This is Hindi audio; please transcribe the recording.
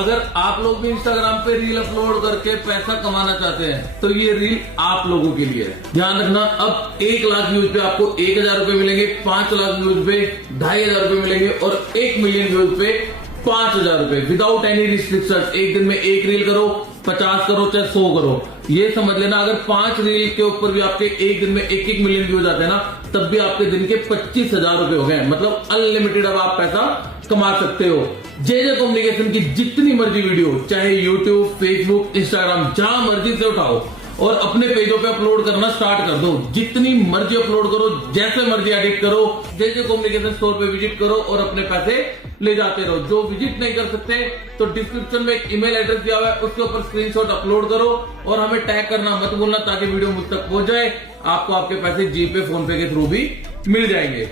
अगर आप लोग भी इंस्टाग्राम पे रील अपलोड करके पैसा कमाना चाहते हैं तो ये रील आप लोगों के लिए है। ध्यान रखना, अब 1 लाख व्यूज पे आपको 1000 रुपए मिलेंगे, 5 लाख व्यूज पे 2500 रुपए मिलेंगे और 1 मिलियन व्यूज पे 5000 रुपए विदाउट एनी रिस्ट्रिक्शन। एक दिन में एक रील करो, 50 करो चाहे 100 करो। ये समझ लेना, अगर 5 रील के ऊपर भी आपके एक दिन में 1 मिलियन व्यूज आते हैं ना, तब भी आपके दिन के 25,000 रुपए हो गए। मतलब अनलिमिटेड अब आप पैसा कमा सकते हो। जे कम्युनिकेशन की जितनी मर्जी वीडियो, चाहे यूट्यूब, फेसबुक, इंस्टाग्राम, जहां मर्जी से उठाओ और अपने पेजों पे अपलोड करना स्टार्ट कर दो। जितनी मर्जी अपलोड करो, जैसे मर्जी एडिट करो, जे कम्युनिकेशन स्टोर पे विजिट करो और अपने पैसे ले जाते रहो। जो विजिट नहीं कर सकते तो डिस्क्रिप्शन में एक ईमेल एड्रेस दिया हुआ है, उसके ऊपर स्क्रीनशॉट अपलोड करो और हमें टैग करना मत भूलना, ताकि वीडियो मुझ तक पहुंच जाए। आपको आपके पैसे जीपे, फोन पे के थ्रू भी मिल जाएंगे।